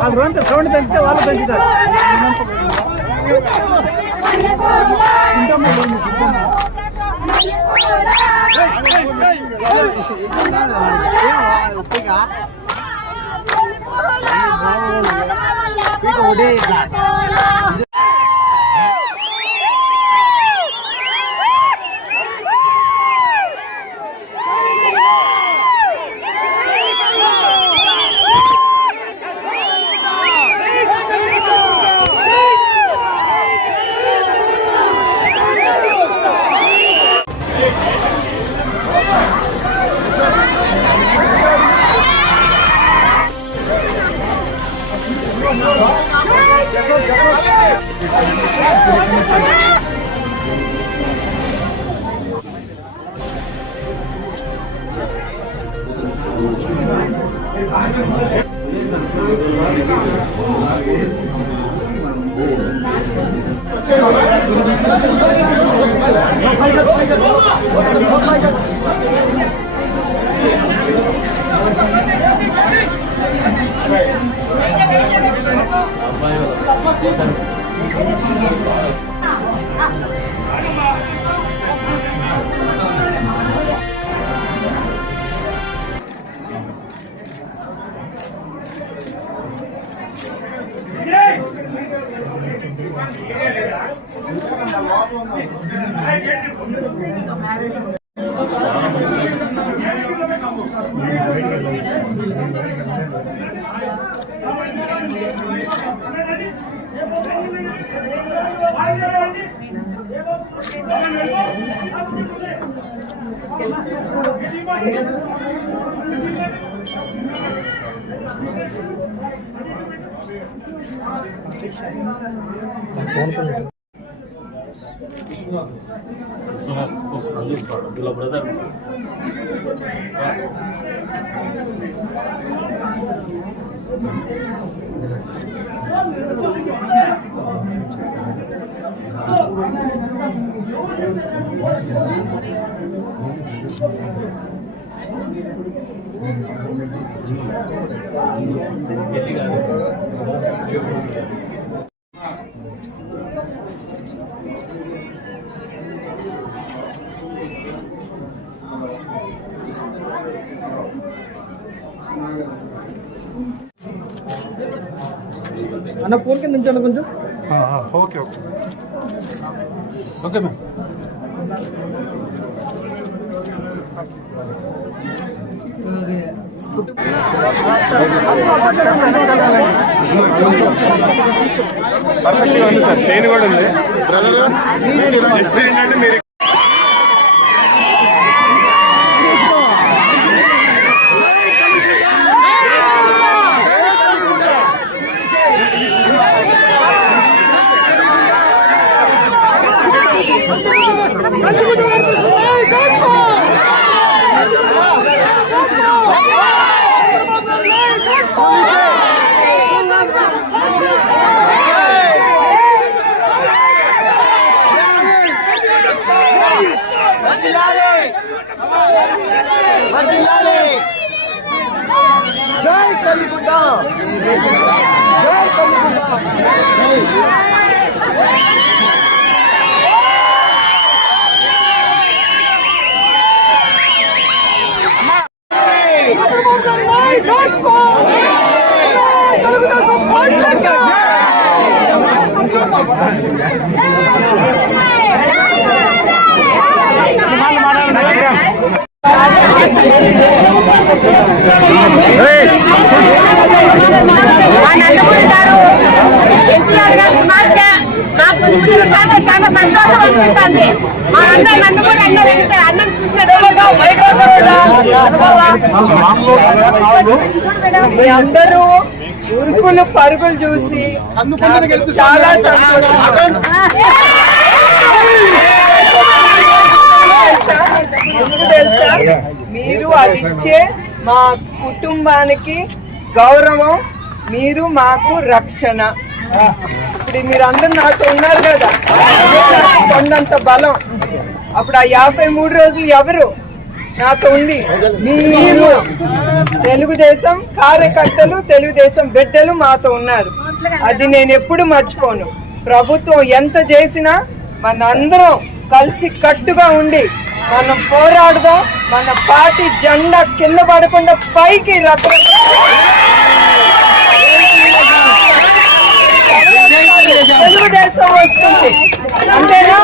వాళ్ళు సౌండ్ పెంచితే వాళ్ళు పెంచుతారు. బ్రదర్ అన్న ఫోన్ కింద ఉంచండి కొంచెం. Okay okay okay ma'am. పర్ఫెక్ట్గా ఉంది సార్, చైన్ కూడా ఉంది బ్రదర్. జస్ట్ ఏంటంటే మీరు జై కల్లిగుండ, జై కల్లిగుండ. చాలా సంతోషం అనిపిస్తుంది. మా అన్న నందమూరి అన్నం చూసిన అందరూ ఉరుకులు పరుగులు చూసి చాలా సంతోషం. తెలుసా, మీరు అది ఇచ్చే మా కుటుంబానికి గౌరవం, మీరు మాకు రక్షణ. ఇప్పుడు మీరు అందరు నాతో ఉన్నారు కదా, అదే నాకు కొండంత బలం. అప్పుడు ఆ 53 రోజులు ఎవరు నాతో ఉంది? మీరు తెలుగుదేశం కార్యకర్తలు, తెలుగుదేశం బిడ్డలు మాతో ఉన్నారు. అది నేను ఎప్పుడు మర్చిపోను. ప్రభుత్వం ఎంత చేసినా మనందరం కలిసి కట్టుగా ఉండి మనం పోరాడదాం. మన పార్టీ జెండా కింద పడకుండా పైకి తెలుగుదేశం వస్తుంది. అంతేనా?